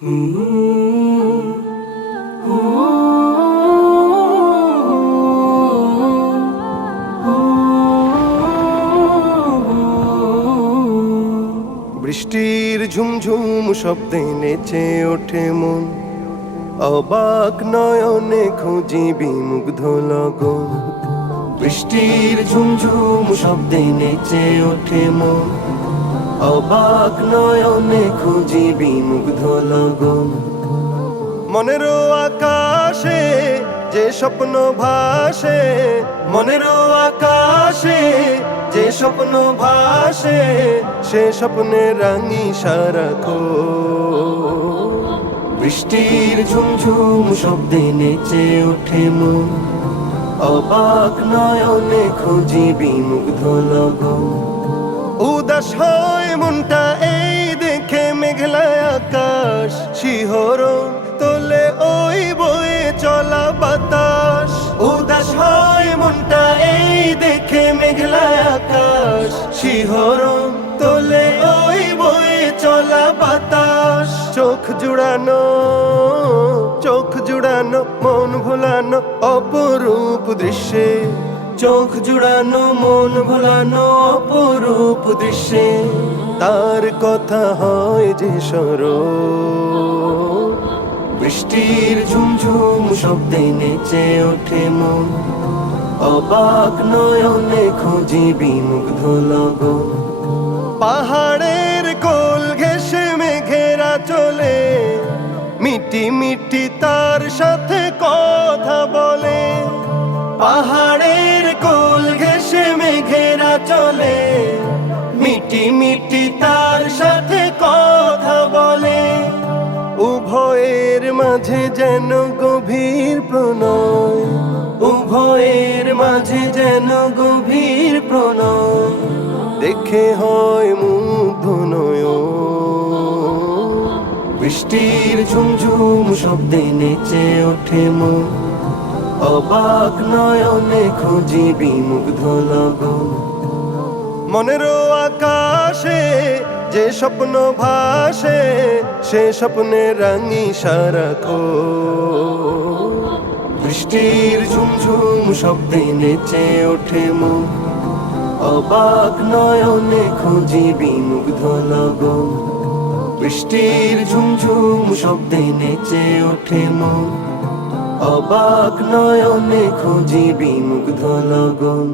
বৃষ্টির ঝুমঝুম শব্দে নেচে ওঠে মন। অবাক নয়নে খুঁজি বিমুগ্ধ লগন। বৃষ্টির ঝুমঝুম শব্দে নেচে ওঠে মন। অবাক নয়নে খুঁজি বিমুগ্ধ লগন মনের আকাশে যে স্বপ্ন ভাসে মনের আকাশে যে স্বপ্ন ভাসে, সে স্বপ্নে রাঙি সারাখো বৃষ্টির ঝুমঝুম শব্দে নেচে ওঠে মন। অবাক নয়নে খুঁজি বিমুগ্ধ লগন উদাস হয় মনটা, এই দেখে মেঘলা আকাশ, শিহরণ তোলে ওই বয়ে চলা বাতাস। উদাস হয় মনটা, এই দেখে মেঘলা আকাশ, শিহরণ তোলে ওই বয়ে চলা বাতাস। চোখ জুড়ানো চোখ জুড়ানো, মন ভোলানো অপরূপ দৃশ্যে। চোখ জুড়ানো, মন ভোলানো অপরূপ দৃশ্যে। তার কথা হয় যে সর বৃষ্টির ঝুমঝুম শব্দে নেচে ওঠে মন। অবাক নয়নে খুঁজি বিমুগ্ধ লগন। পাহাড়ের কোল ঘেসে মেঘেরা চলে। মিটি মিটি তার সাথে কথা বলে। পাহাড়ের কোল ঘেসে মেঘেরা চলে। মিটি মিটি তার সাথে কথা বলে। উভয়ের মাঝে যেন গভীর প্রণয়। উভয়ের মাঝে যেন গভীর প্রণয়। দেখে হয় মুগ্ধ নয়ন। বৃষ্টির ঝুমঝুম শব্দে নেচে ওঠে মন অবাক নয়নে খুঁজি বিমুগ্ধ লগন মনের আকাশে যে স্বপ্ন ভাসে, সে স্বপ্নে রাঙি সারাখো বৃষ্টির ঝুমঝুম শব্দে নেচে ওঠে মন অবাক নয়নে খুঁজি বিমুগ্ধ লগন বৃষ্টির ঝুমঝুম শব্দে নেচে ওঠে মন অবাক নয়নে খুঁজি বিমুগ্ধ লগন।